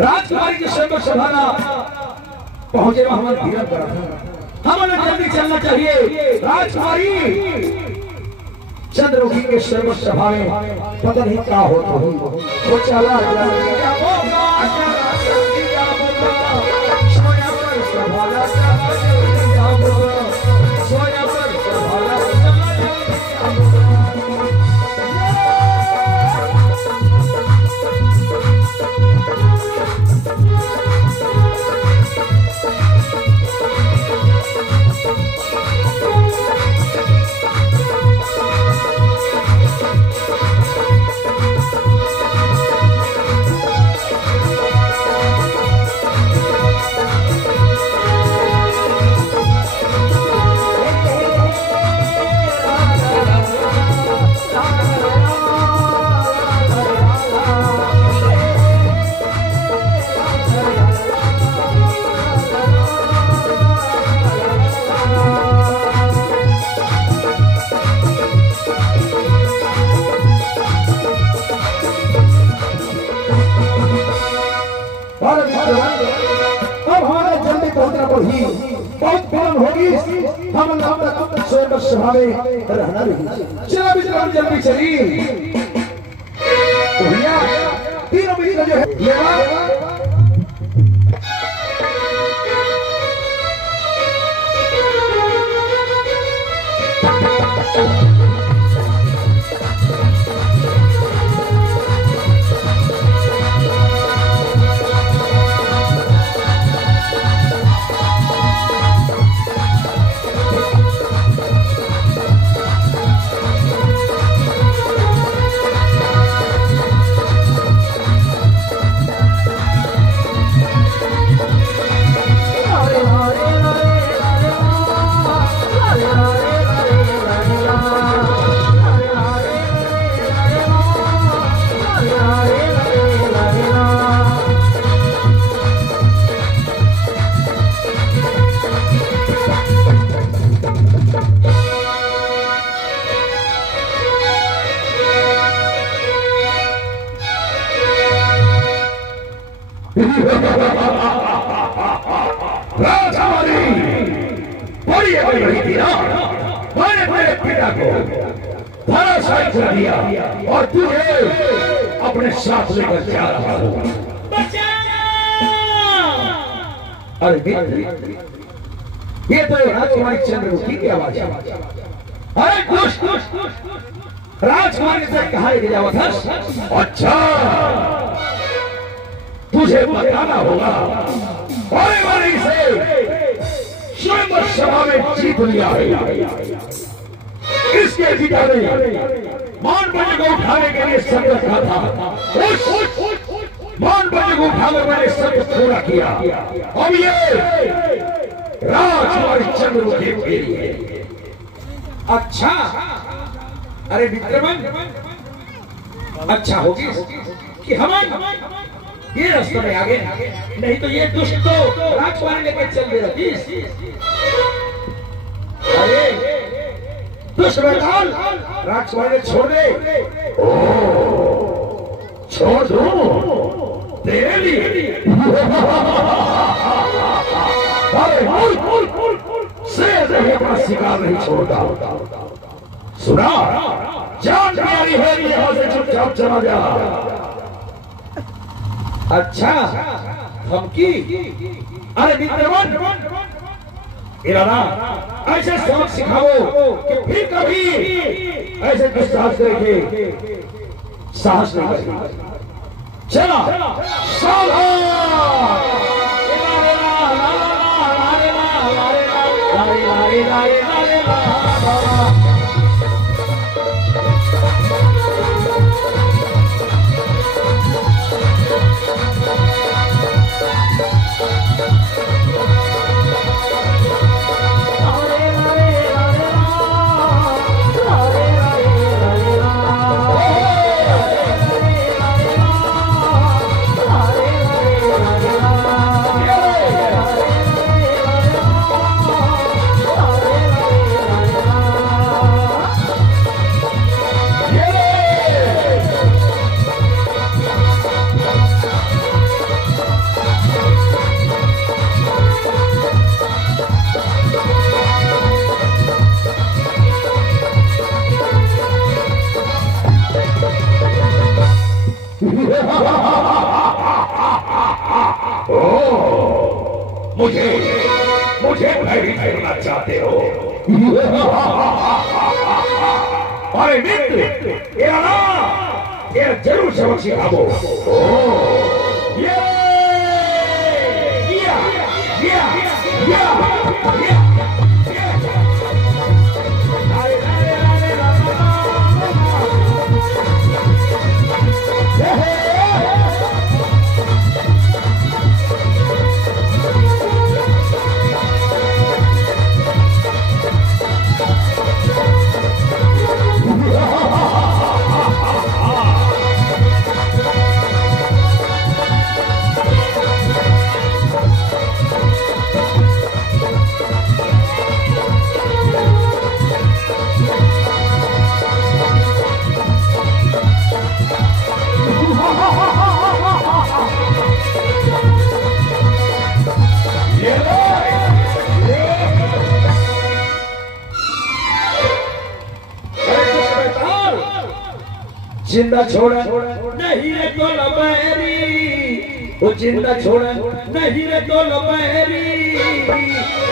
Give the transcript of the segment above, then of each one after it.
राजकुमारी के शर्म सभाना पहुंचे मोहम्मद धीरज पर हमें जल्दी चलना चाहिए। राजकुमारी चंद्रमुखी के शर्म सभा में पता नहीं क्या होता वो चला बहुत कम होगी। हम स्वयं सभा में रहना नहीं। चला भी जल्दी चली तो भैया 3 महीने जो है और तुझे अपने साथ लेकर जा रहा हूं। अरे ये तो राजकुमारी चंद्रमुखी की आवाज है। अरे दुष्ट राजकुमारी से कहा गया था। अच्छा तुझे बताना होगा। और से स्वयं सभा में जीत लिया है। इसके पिता ने मान बजे को उठाने के लिए सत्य कहा था। मान बजे को उठाने मैंने सत्य पूरा किया। अब ये राजकुमारी चंद्रमुखी के लिए। अच्छा अरे विक्रमन अच्छा होगी कि हम ये रास्ते में आगे, नहीं तो ये दुष्ट तो राजकुमारी लेकर चल दे रही। अरे दुष्टबल राजकुमारी छोड़ दे। छोड़ दो तेरे लिए। अपना शिकार नहीं छोड़ता। सुना जान प्यारी है यहाँ से चुपचाप चला जा। अच्छा धमकी। अरे विक्रमन इरादा ऐसे सबक सिखाओ कि फिर कभी ऐसे दुस्साहस करेंगे, साहस नहीं करेंगे। चला मुझे भयभीत करना चाहते हो? अरे मित्र, ये जरूर सबक सिखाओ। जिंदा छोड़ नहीं रे तो लबैरी, वो जिंदा छोड़ नहीं रे तो लबैरी,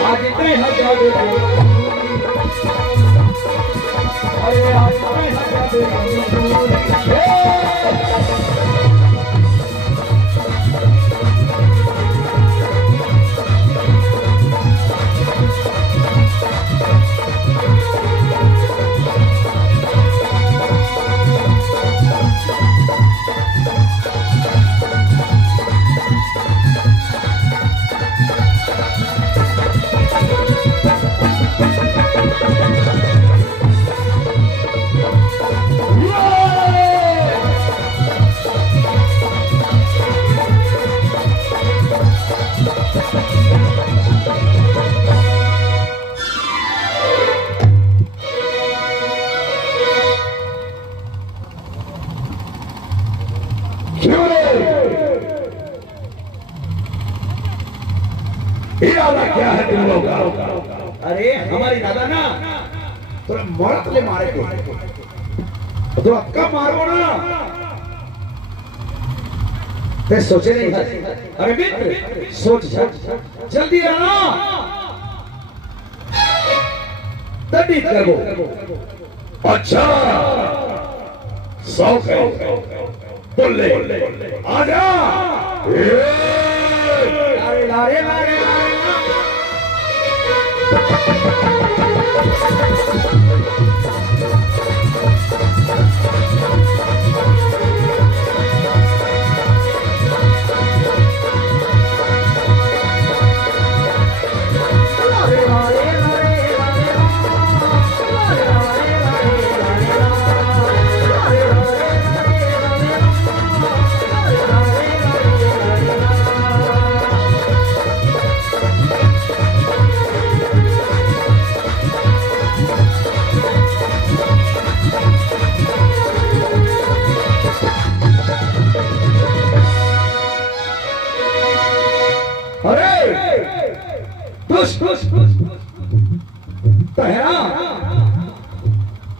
आज कहीं हजार अरे आज कहीं हजार क्या है तुम लोग? अरे हमारी दादा ना थोड़ा मौत ले मारे को तो अक्का मारो ना, ते सोचे नहीं है। अरे मित्र सोच जल्दी रहना, तभी करो। अच्छा सौ बोल ले आजा। लारे लारे लारे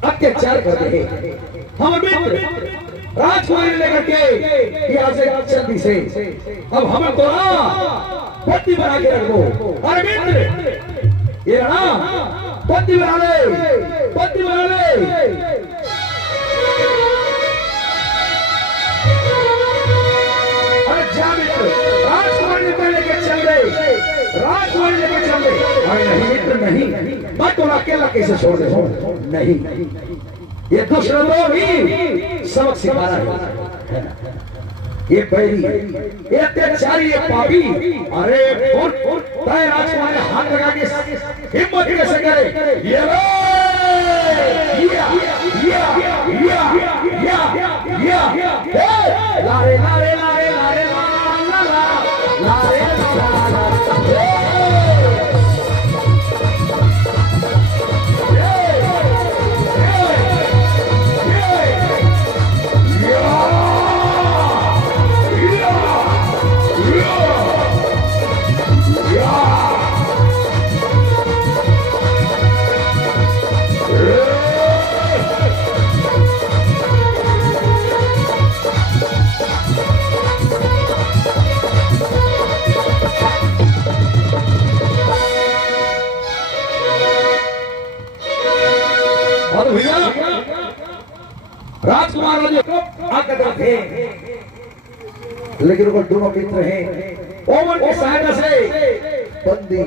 अत्याचार कर रहे हम मित्र राजकुमारी लेकर के यहाँ से जल्दी से अब हमें तो पत्नी बना के रखो। अरे मित्र ये ना बंदी बना ले, बंदी बना ले। राजकुमार ने लेके चल गए, राजकुमार लेके चल गए। अरे नहीं मित्र नहीं, मैं तो अकेला कैसे छोड़ दे? नहीं, ये दूसरा तो भी सबक सिखा रहा है। ये बैरी, ये अत्याचारी, ये पापी। अरे राजकुमार ने हाथ लगा के हिम्मत कैसे करे? ये लारे लारे लारे लारे राजकुमार थे, लेकिन वो दोनों मित्र हैं, ओवन की सहायता से बंदी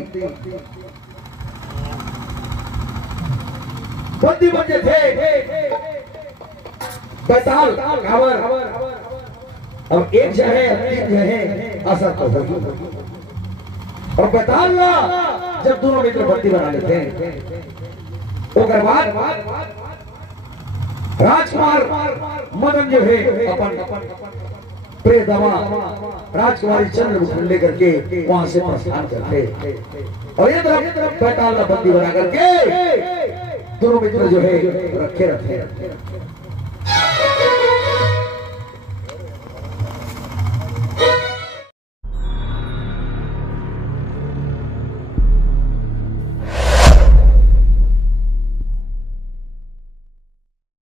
बने थे। बैताल खबर अब एक जो है असर तो होगी। और बैताल जब दोनों मित्र बंदी बना लेते हैं, उसके बाद राजकुमार मदन जो है अपन प्रियतमा राजकुमारी चंद्रमुखी लेकर के वहां से प्रस्थान करते, और ये तरफ बैताल का बंदी बना करके दोनों मित्र जो है रखे रहते हैं।